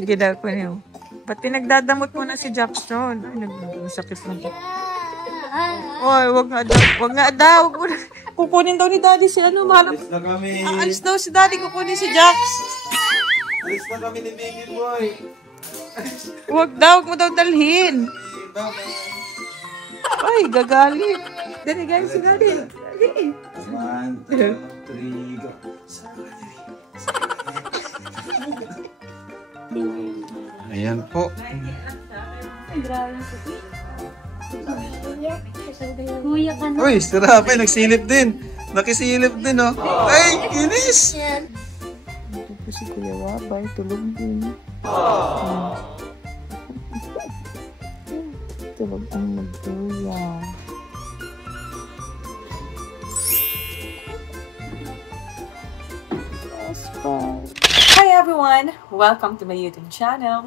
Sige daw po niyo. Ba't pinagdadamot mo na si Jackson? Ay, nagmasakit mo. Oy, wag nga daw. Wag nga daw. Kukunin daw ni Daddy si ano, mahal. Alis na kami. Alis daw si Daddy, kukunin si Jax. Alis na kami ni Baby Boy. Wag daw, wag mo daw dalhin. Ay, gagalit. Dali, guys, si Daddy. Dali. 1, 2, 3, go. Ayan po. Kuya ka na. Uy, si Rafael, nagsilip din. Nakisilip din, oh. Ay, kinis! Ito po si Kuya Wabay, tulog din. Tulog ang magduya. Hi everyone! Welcome to my YouTube channel.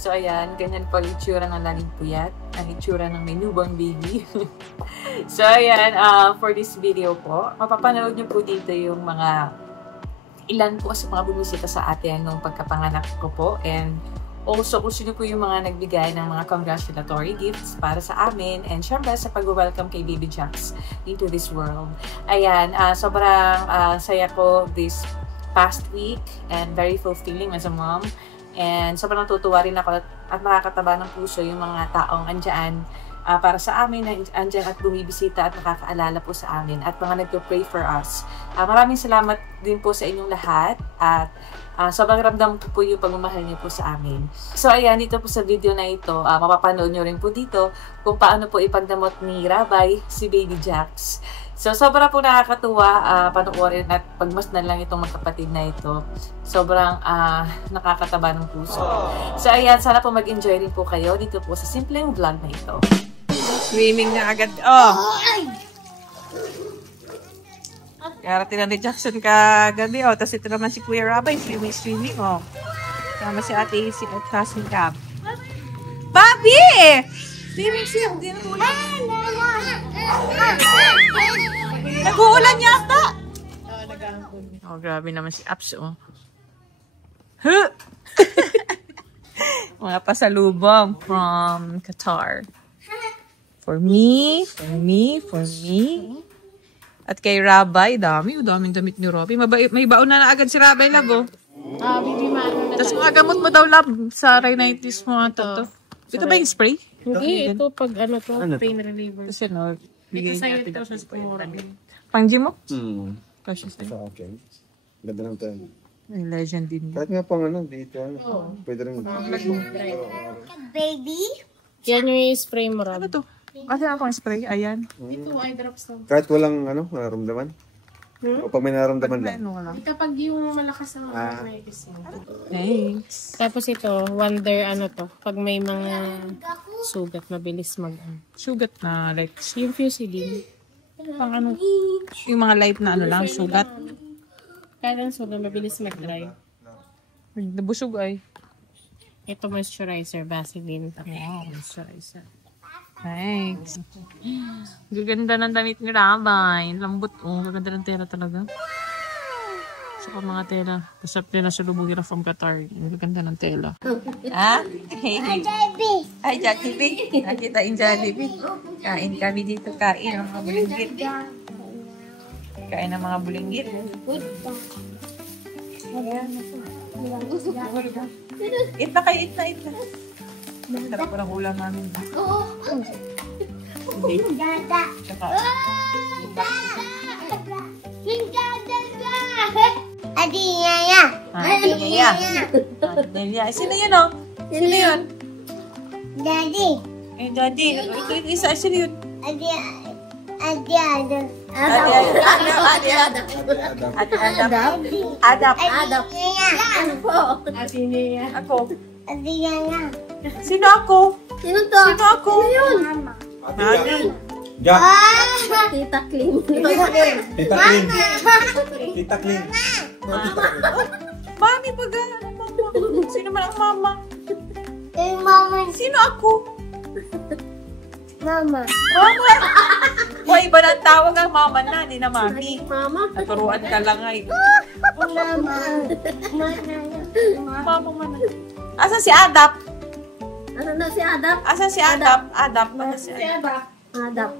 So ayan, ganyan po ang itsura ng laging puyat. Ang itsura ng may newborn baby. So ayan, for this video po, mapapanood niyo po dito yung mga ilan po sa mga bumisita sa atin nung pagkapanganak ko po. And also, kung sino po yung mga nagbigay ng mga congratulatory gifts para sa amin. And syempre, sa pag-welcome kay Baby Jax into this world. Ayan, sobrang saya ko this past week and very fulfilling as a mom. And sobrang natutuwa rin ako at nakakataba ng puso yung mga taong andyan para sa amin na andyan at bumibisita at nakakaalala po sa amin at mga nagpo-pray for us. Maraming salamat din po sa inyong lahat at sobrang ramdam ko po yung pagmamahal niyo po sa amin. So ayan, dito po sa video na ito, mapapanood niyo rin po dito kung paano po ipagdamot ni Rabay si Baby Jax. So sobra po nakakatuwa panoorin at pagmasdan lang itong magkapatid na ito. Sobrang nakakataba ng puso. So ayan, sana po mag-enjoy rin po kayo dito po sa simpleng vlog na ito. Swimming na agad. Oh! Karating na ni Jackson kagabi. Oh, tapos ito naman si Kuya Rabay. Swimming. Oh. Tama si Ate Isi at Cousin Cab. Bobby! Swimming. Hindi na ulan. Nag-uulan yata. Oh, grabe naman si Apps. Oh. Huh! Mga pasalubong from Qatar. For me. At kay Rabay, daming damit ni Robby. May baon na agad si Rabay, love, oh. Baby Mano na. Tapos mga gamot mo daw, love, sa rhinitis mo. Ito ba yung spray? Hindi, ito pag pain reliever. Kasi no, Ito sa'yo ito sa mura. pang gym mo? Kasi okay. Ganda ng tayo. Ay, legend din. Kahit nga pang dito. Pwede rin. Baby? Yan yung spray mo, Rob. Ano to? Kasi ako ang spray, ayan. Ito, eye drops lang. Kahit walang nararamdaman? O pag may nararamdaman lang? Ano lang. Kapag yung malakas ang Thanks. Tapos ito, wonder to. Pag may mga sugat, mabilis Sugat na, like, yung Fusidin. pang ano, yung mga light na ano lang, sugat. Kaya lang sugat, mabilis mag-dry. Nabusog ay. Ito moisturizer, Vaseline. Wow, moisturizer. Thanks. Gaganda ng damit ni Rabay. Lambot, oh. Gaganda ng tela talaga. Saka mga tela. Kasap nila sa lubugira from Qatar. Gaganda ng tela. Ha? Baby! Ay, Jollibee. Nakita yung Jollibee. Kain kami dito. Kain ng mga bulinggit. Kain ng mga bulinggit. Eat na kayo, eat na. Dapat ko ng ulam namin. Oo! Dada! Tsaka, Adi Yaya! Adi Yaya. Adi Yaya. Sino yun, oh? Sino yun? Daddy! Eh, Daddy. Ito isa. Sino yun? Adi Adi Adam. Adi Yaya! Ako. Adi Yaya! Sino ako? Sino to? Sino ako? Mama! Ate Jack! Tita Clean! Tita Clean! Tita Clean! Mami, pag mama. Sino man ang mama? Mama! Sino ako? Mama. Mama! Uy, iba na ang tawag ang mama na, hindi na mami. Mama. Naturuan ka lang ay. Mama. Mama man. Asan si Adap? Ano na si Adap? Asan si Adap? Adap. Asan si Adap? Adap.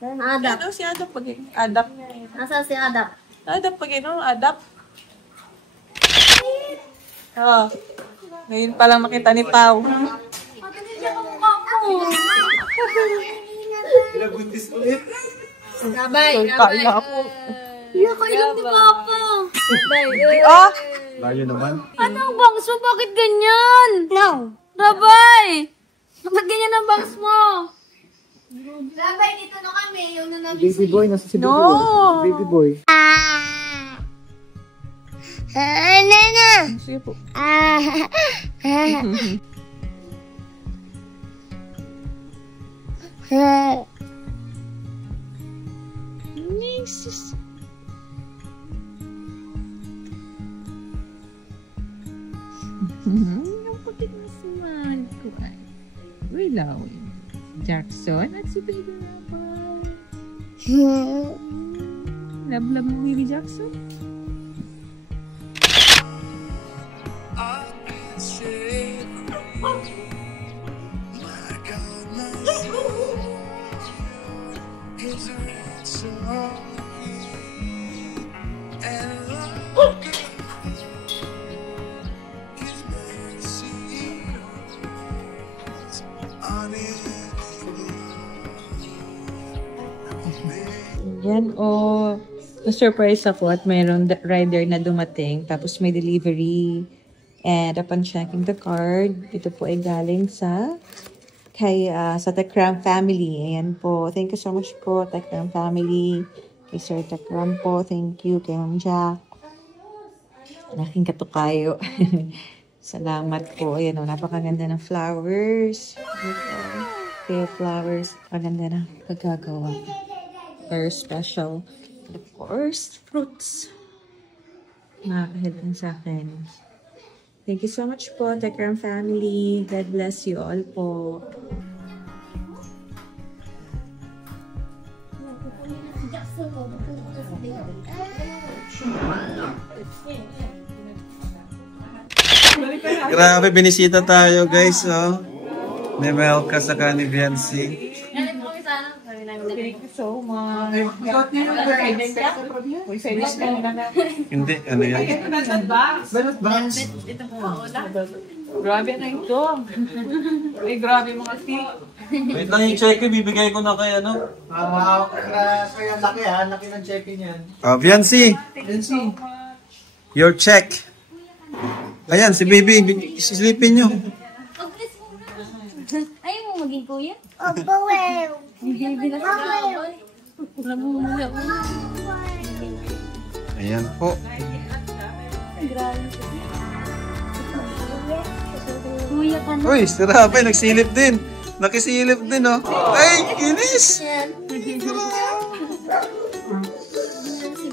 Adap. Ano si Adap pag Adap? Asa si Adap? Adap pag Adap? Oh. Ngayon pa lang makita ni Pau. Pinabuntis ulit. Gabay. Kain na ako. Kailan ni Papa? Oh! Layo naman. Anong bangs mo? Bakit ganyan? No. Rabay! Bakit ganyan ang bangs mo? Rabay, dito na kami. Yung nanagin Baby boy, nasa si No! Baby boy. Sige po. Jesus. Yung putik na smile ko ay. Willow. Jackson at si Baby Rapper. Love mo, Baby Jackson? Yan o. Na-surprise ako at mayroong rider na dumating. Tapos may delivery. And upon checking the card, ito po ay galing sa Tekram family. Ayan po. Thank you so much po, Tekram family. Kay Sir Tekram po. Thank you. Kay Ma'am Jack. Laking katukayo. Salamat po. Ayan o. Napakaganda ng flowers. Kaya flowers. Paganda na pagkagawa. Very special. And of course, fruits. Nakakahid din sa akin. Thank you so much po, Tekram family. God bless you all po. Grabe, binisita tayo guys, oh. Ni Melka sa ni Biancy. Thank you so much. Hindi, ano yan? Grabe na ito. Ay, grabe mga tea. Wait lang yung check, bibigay ko na kay ano. Kaya laki ha, laki ng check-in yan. Biancy, your check. Ayan, si baby, sisilipin nyo. Ayaw mo maging kuya? Opo, well. Ayan po. Kuya ka na. Uy, si Rabe, nagsilip din. Nakisilip din, oh. Ay, kinis! Si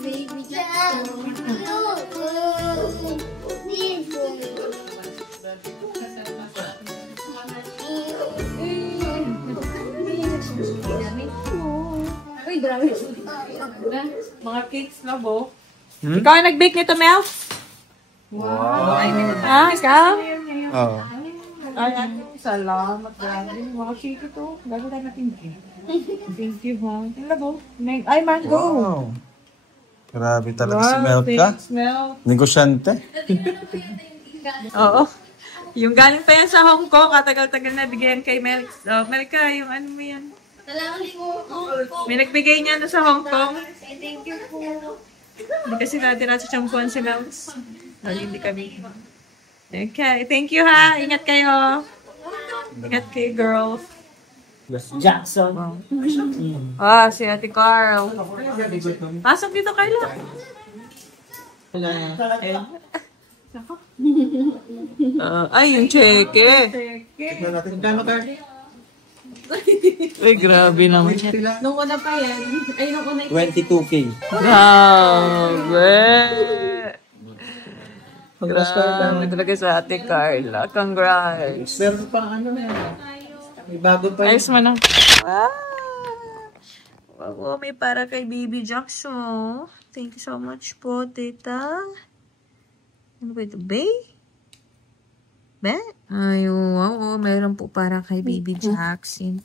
Baby Jackson. Uy, grabe. Mga cakes na bo. Ikaw ang nag-bake nito, Mel? Wow. Ah, ikaw? Oo. Ay, salamat. Grabe. Mga cake ito. Gagawin natin cake. Thank you, ha. Ano bo? Ay, mango. Wow. Grabe talaga si Melka. Thanks, Mel. Negosyante. Oo. Yung galing pa yan sa Hong Kong, katagal-tagal na bigyan kay Melka, yung ano mo yan? May nagbigay niya na sa Hong Kong. Thank you po. Hindi kasi natin sa champuan si Mels. Hindi kami. Okay, thank you ha. Ingat kayo. Ingat kayo, girls. Jackson. Ah, si Ate Carl. Pasok dito, Carla. Ay, yung cheque. Tignan natin kung gano'n ka. Ay, grabe naman. Nung una pa yan. Ay, nung una 22K. Grabe. Grabe talaga sa Ate Carla. Congrats. Meron pang ano na yan. May bago pa Ayos mo na. Wow, may para kay Baby Jackson. Thank you so much po, tita. Ano ba ito? Bay? Ba? Ay, wow. Meron po para kay Baby Jackson.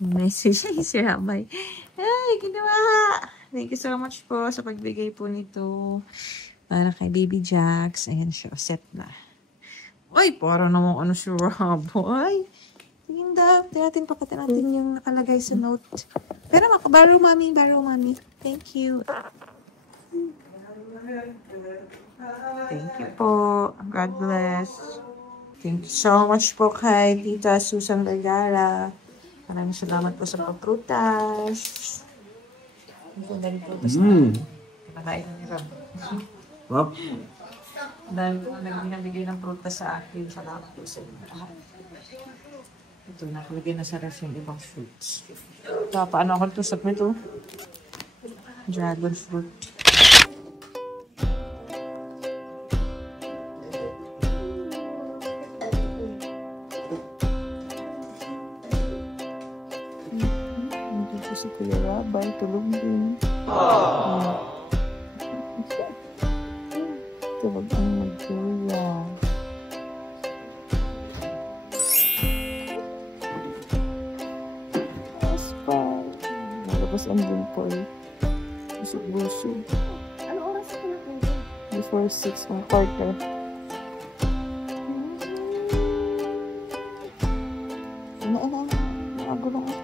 Message ni si Rabay. Ay, ginawa. Thank you so much po sa pagbigay po nito. Para kay Baby Jax. Ayan siya. Set na. Ay, para naman ano si Rabay. Tingnan natin, pakitin natin yung nakalagay sa note. Pero borrow mommy. Thank you. Thank you po. God bless. Thank you so much po kay Tita Susan Vergara. Maraming salamat po sa pagprutas. Ang ganda rin prutas na. Nakain na ni Rob. Wow. Dahil po nagbigay ng prutas sa akin. Salamat po sa inyo lahat. Ito, nakalagay na sa ref yung ibang fruits. Paano ako ito? Sakit ito. Dragon fruit. Dito si Kuya Rabay, tulog din. Tulog ang mag-kuya. Nalabas ang dimple. Busog-busog. Ano oras ko na po? Before 6, ang quarter. Nagulo nga.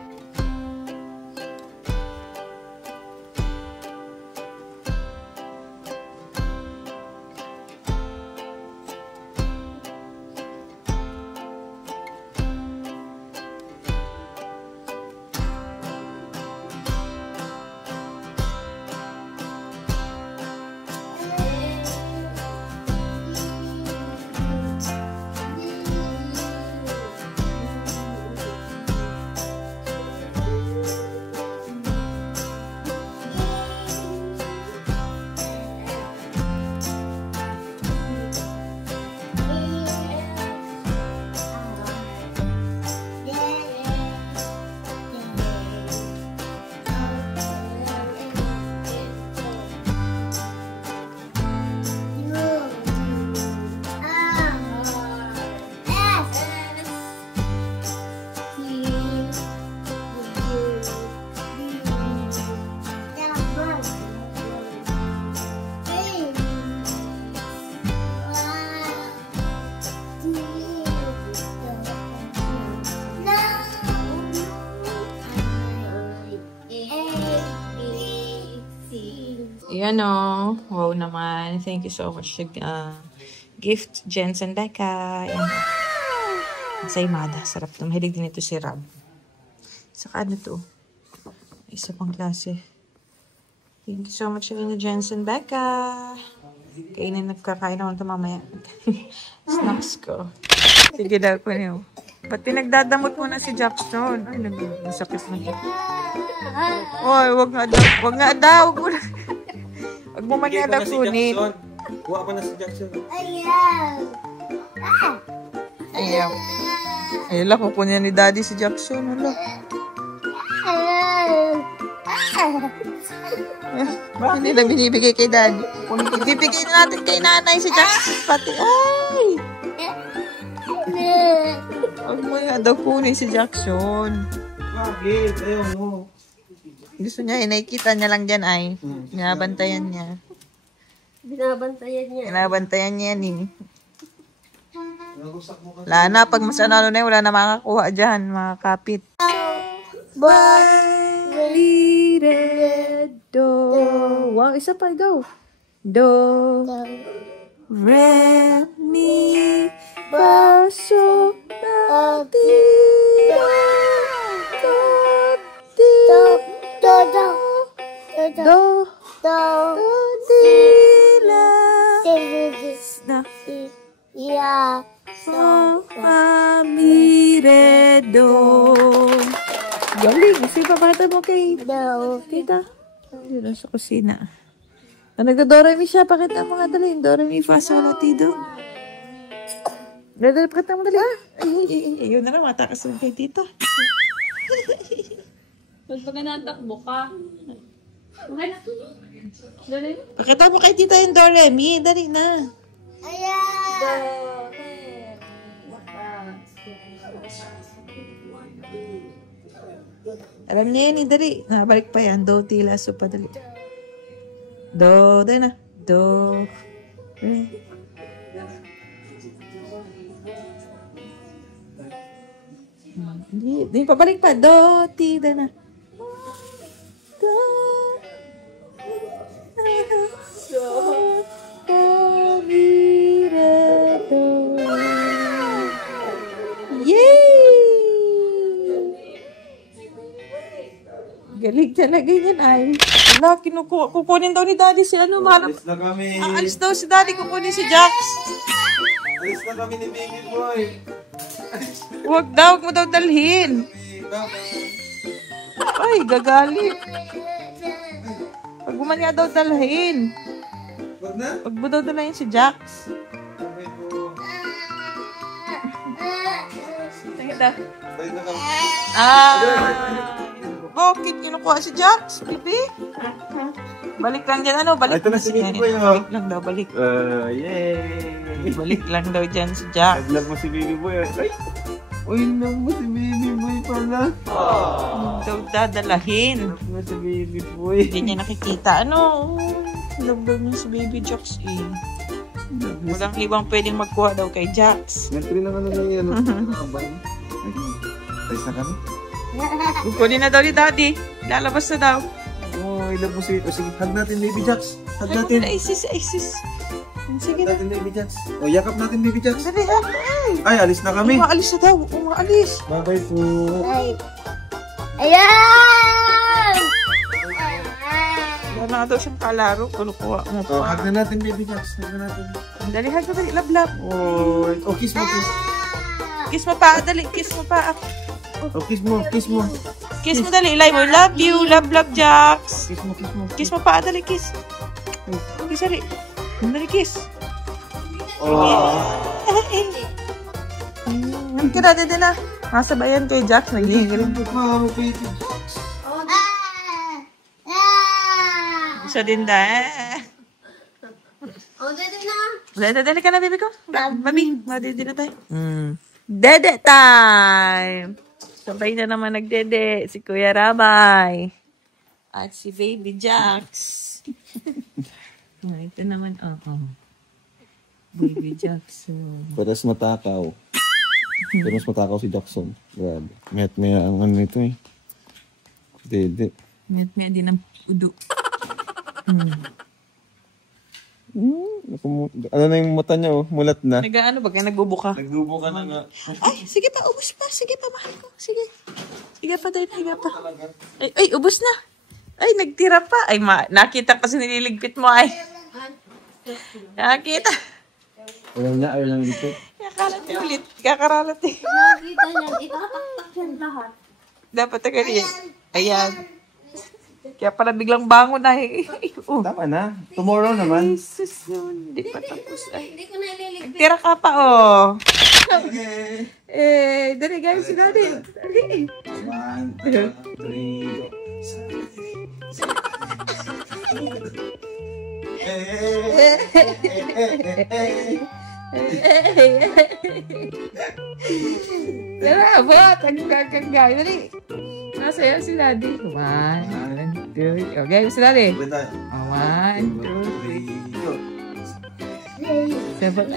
Ayan o. Wow naman. Thank you so much. Gift, Jensen Becca. Ayan. Sa Imada. Sarap ito. Mahilig din ito si Rob. Saka ano to? Isa pang klase. Thank you so much sa Jensen Becca. Kainin nagkakain ako ito mamaya. Snacks ko. Sige daw ko niyo. Pati nagdadamot mo na si Jackson. Ay, nag-sakit na siya. Oy, wag nga daw. Wag nga daw. Wag mo man nga daw kunin. Kuha ko na si Jackson. Ayaw. Ayaw lang, kukunin ni Daddy si Jackson. Wala. Hindi na binibigay kay Daddy. Ibibigay na natin kay nanay si Jackson. Pati, ay! Huwag mo nga daw kunin si Jackson. Bakit? Ayaw mo. Gusto niya, nakikita niya lang dyan ay. Binabantayan niya. Binabantayan niya ni. Wala na, pag mas ano na yun, wala na makakuha dyan, mga kapit. Do. Wow, isa pa, go. Do. Re, mi, fa, so, la, ti, do, ti, la, na, so, fa, mi, re, do. Galing, kasi papata mo kay tita. Dito sa kusina. Nagdo-doremi siya, pakita mo nga dali. Doremi, fa, sol, la, ti, do. Dali, pakita mo dali. Ay, yun na lang, matakas kay tita. Pag natakbo ka. Okay na. Dali. Pakita mo kay tita yung Doremi. Dali na. Alam niya yan, dali. Nabalik pa yan. Do, tila, so pa, dali. Do, dali na. Do. Di pabalik pa. Do, ti, dali na. Do. Galing talaga yan ay. Wala, kukunin daw ni Daddy si ano, malam. Alis na kami. Aalis daw si Daddy, kukunin si Jax. Alis na kami ni Baby Boy. Huwag mo daw dalhin. Ay, gagalit. Pag mo nga daw dalhin. Wag na. Pag mo daw dalhin si Jax. Okay po. Tingin na. Balik na kami. Bakit kinukuha si Jax? Bibi? Balik lang dyan, ano? Balik. Ito na si Baby Boy, oh. Balik lang daw, balik. Yay! Balik lang daw dyan si Jax. Nag-vlog mo si Baby Boy. Ay! Uy, lang mo si Baby Boy pala. Daw dadalahin. Mo si Baby Boy. Hindi niya nakikita. Ano? Love niya si Baby Jax eh. Walang ibang pwedeng magkuha daw kay Jax. Nag-3 na ano na yan. Alis na kami. Kukunin na daw ni Daddy. Lalabas na daw. Oh, ilag mo si... O sige, hug natin Baby Jax. Hug natin. Ay, sis. Sige Hug na. natin Baby Jax. O, yakap natin Baby Jax. Dali, ay. Ay, alis na kami. Umaalis na daw. Umaalis. Bye-bye po. Ayan! Wala na daw siyang kalaro. Kunukuha mo Oh, pa. hug na natin Baby Jax. Hug na natin. Dali, hug na dali. Love. Oh, kiss mo, kiss. Kiss mo pa. Dali, kiss mo pa. Oh, kiss mo, kiss mo. Kiss mo dali. Ilay mo. Love you. Love, Jax. Kiss mo, kiss mo. Kiss mo pa. Dali, kiss. Kiss, dali. Dali, kiss. Oh. Ang kirada din na. Masabayan kay Jax. Naghihingirin. Mama, Baby Jax. Siya din da. Dali ka na, baby ko. Mami, madidi na tayo. Dede time! Sabay na naman nagdede. Si Kuya Rabay. At si Baby Jax. Ito naman, Baby Jax. Paras matakaw. Pero mas matakaw si Jackson. Grabe. May ang ano nito eh. Dede. May din ng udo. Ano na yung mata niya oh? Mulat na. Nag-ano ba? Nagbubuka. Nagbubuka na nga. Ay, sige pa, ubos pa. Sige pa, mahal ko. Sige. Sige pa, tayo, higa pa. Ay, ubos na. Ay, nagtira pa. Ay, nakita kasi nililigpit mo ay. Nakita. Ayaw lang dito. Kakalat niya ulit. Kakaralat eh. Nakita niyan, itataktak yan lahat. Dapat na ganyan. Ayan. Kaya pala biglang bangon na eh. Tama na. Tomorrow naman. Jesus, hindi pa tapos. Ay, Hindi ko na ililigpit. tira ka pa, oh. Dali, guys, dali. Dali. 1, 2, 3. Tara, bot. Ang gagagay. Dali. Nasaya si Daddy. 1, 2. Okay, si Daddy. 1, 2, 3. 7.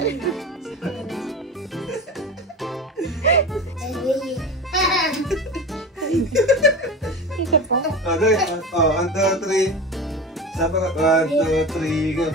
Isa pa. Okay. 1, 2, 3. Sapa ka. 1, 2, 3. Go.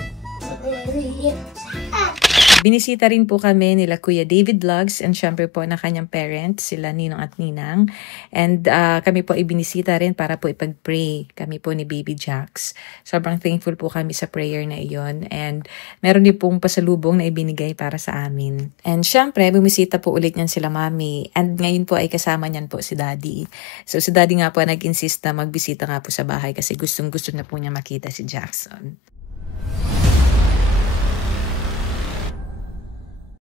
Binisita rin po kami nila Kuya David Vlogs and syempre po na kanyang parents, sila Ninong at Ninang. And kami po ibinisita rin para po ipag-pray kami po ni Baby Jax. Sobrang thankful po kami sa prayer na iyon. And meron din pong pasalubong na ibinigay para sa amin. And syempre, bumisita po ulit niyan sila Mami. And ngayon po ay kasama niyan po si Daddy. So si Daddy nga po nag-insist na magbisita nga po sa bahay kasi gustong-gusto na po niya makita si Jackson.